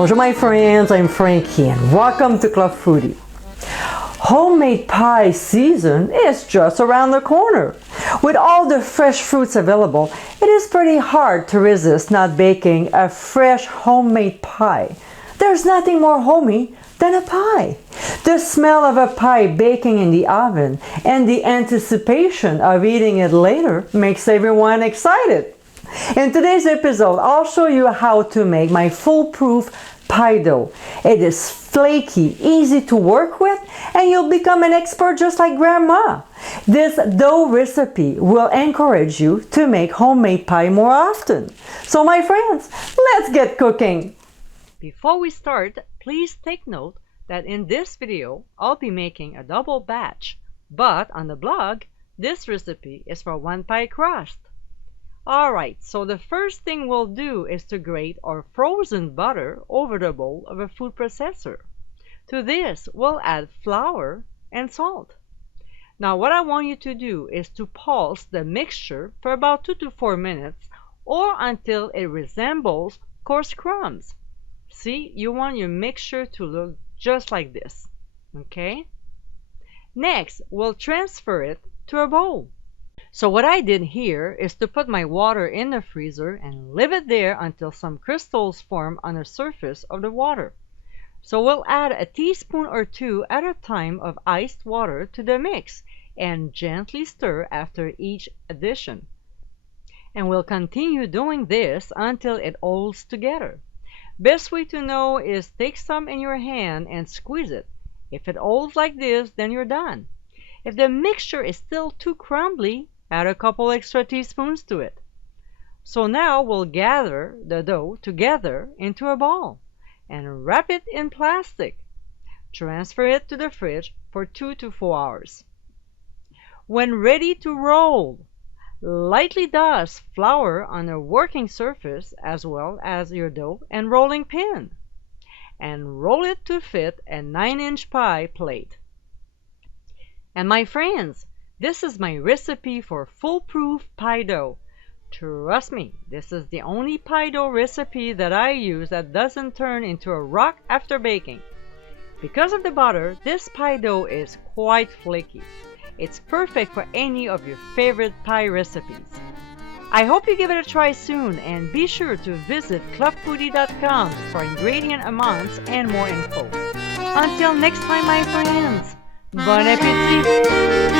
Bonjour my friends, I'm Frankie and welcome to Club Foodie. Homemade pie season is just around the corner. With all the fresh fruits available, it is pretty hard to resist not baking a fresh homemade pie. There's nothing more homey than a pie. The smell of a pie baking in the oven and the anticipation of eating it later makes everyone excited. In today's episode, I'll show you how to make my foolproof pie dough. It is flaky, easy to work with, and you'll become an expert just like Grandma. This dough recipe will encourage you to make homemade pie more often. So my friends, let's get cooking. Before we start, please take note that in this video, I'll be making a double batch, but on the blog, this recipe is for one pie crust. Alright, so the first thing we'll do is to grate our frozen butter over the bowl of a food processor. To this, we'll add flour and salt. Now what I want you to do is to pulse the mixture for about 2 to 4 minutes or until it resembles coarse crumbs. See, you want your mixture to look just like this, okay? Next, we'll transfer it to a bowl. So what I did here is to put my water in the freezer and leave it there until some crystals form on the surface of the water. So we'll add a teaspoon or two at a time of iced water to the mix and gently stir after each addition. And we'll continue doing this until it holds together. Best way to know is take some in your hand and squeeze it. If it holds like this, then you're done. If the mixture is still too crumbly, add a couple extra teaspoons to it. So now we'll gather the dough together into a ball and wrap it in plastic. Transfer it to the fridge for 2 to 4 hours. When ready to roll, lightly dust flour on a working surface as well as your dough and rolling pin, and roll it to fit a 9-inch pie plate. And my friends, this is my recipe for foolproof pie dough. Trust me, this is the only pie dough recipe that I use that doesn't turn into a rock after baking. Because of the butter, this pie dough is quite flaky. It's perfect for any of your favorite pie recipes. I hope you give it a try soon and be sure to visit clubfoodie.com for ingredient amounts and more info. Until next time, my friends, bon appétit!